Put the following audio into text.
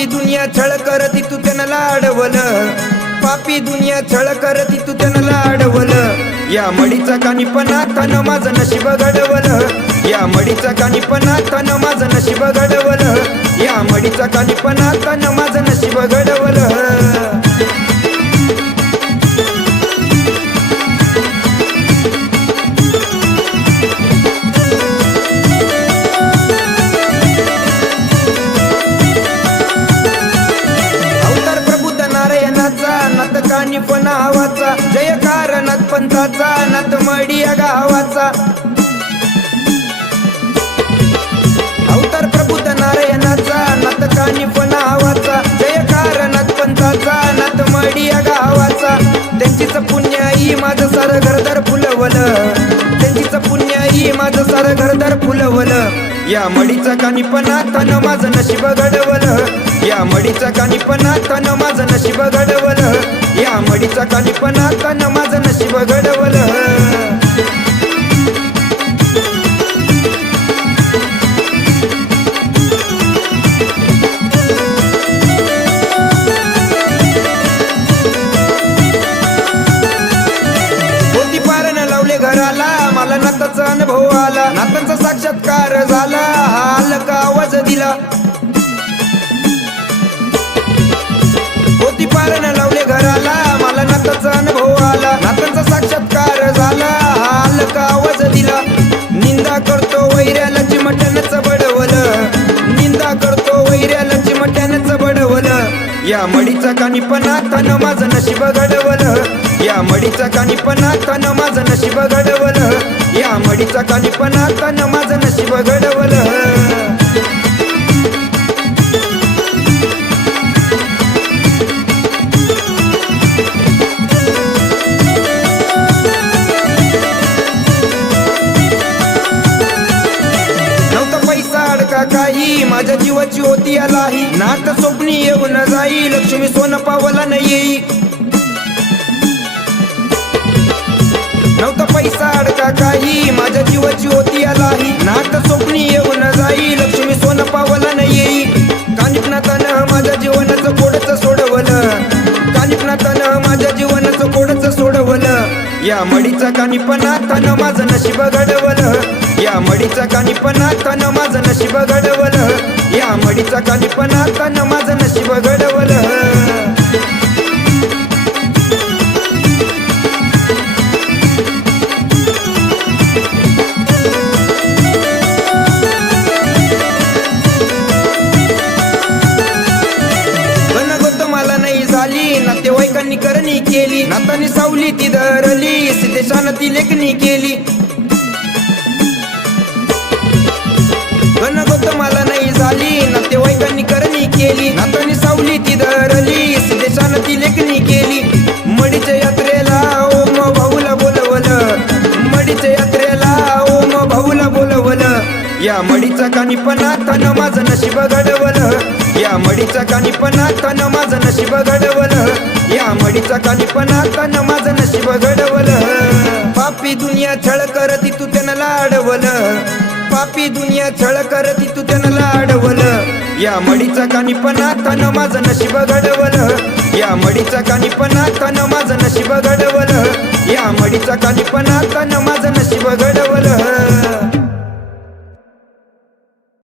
पापी दुनिया छळ करती तू त्यांना अडवलं पापी दुनिया छळ करती तू त्यांना अडवलं या मडीचा कानी पण आतानं माझं नशीब घडवलं. या मडीचा कानी पण आतानं माझं नशीब घडवलं. या मडीचा कानी पण आतानं माझं नशीब घडवलं. नात आवाचा जयकार नाथ पंथाचा नात गावाचा. अवतार प्रबुद्ध नारायणाचा नात कानी आवाचा जयकार नाथ पंथाचा नात गावाचा. त्यांचीच पुण्य ही माझं सारं घरदार फुलवलं. त्यांचीच पुण्य ही माझं सारं घरदार फुलवलं. या मडीचा कानी पण माझं नशीब घडवलं या मडीचा कानी पण माझं नशीब घडवलं सकाळी पण माझं नशीब घडवलं. होती पारण लावले घराला मला नाताचा अनुभव आला. नातांचा साक्षात्कार झाला हा का आवाज दिला. होती पारण नाताचा अनुभव आला. नातांचा साक्षात्कार झाला. हा अलका आवाज दिला. निंदा करतो वैऱ्याला चिमट्यानंच बडवलं. निंदा करतो वैऱ्याला चिमट्यानंच बडवलं. या मडीचा कानी पण आतानं माझं नशीब घडवलं. या मडीचा कानी पण आतानं माझं नशीब घडवलं. या मडीचा कानी पण आतानं माझं नशीब घडवलं. माझ्या जीवाची होती आलाही नात स्वप्नी येऊन जाई. लक्ष्मी सोनं पावला न येई नव्हता पैसा अडका काही. माझ्या जीवाची होती आलाही नात स्वप्नी येऊन जाई. लक्ष्मी सोनं पावला न येई कानिकनाथानं माझ्या जीवनाचं कोडच सोडवलं. कानिकनाथानं माझ्या जीवनाचं कोडच सोडवलं. या मडीचा कानी पण माझं नशीब घडवलं. या मडीचा कानी पण माझं नशीब घडवलं. या मडीचा पण आतानं माझं नशीब घडवलं. मला नाही झाली नातेवाईकांनी करणी केली नातानी सावली ती धरली सिद्धेशान ती लेखणी केली. गणगोत मला नाही झाली नातेवाईकांनी करणी केली. नातानी सावली ती धरली. देशानं ती लेखणी केली. मडीच्या यात्रेला ओम भाऊला बोलवलं. मडीच्या यात्रेला ओम भाऊला बोलवलं. या मडीचा कानी पण माझं नशीब घडवलं. या मडीचा कानी पण माझं नशीब घडवलं. या मडीचा कानी पण माझं नशीब घडवलं. पापी दुनिया छळ करती तू त्यानं लाडवलं. पापी दुनिया छळ करती तू त्यानं लाड या मडीचा कानी पण माझं नशीब घडवलं या मडीचा कानी पण माझं नशीब घडवलं या मडीचा कानी पण आतानं माझं नशीब घडवलं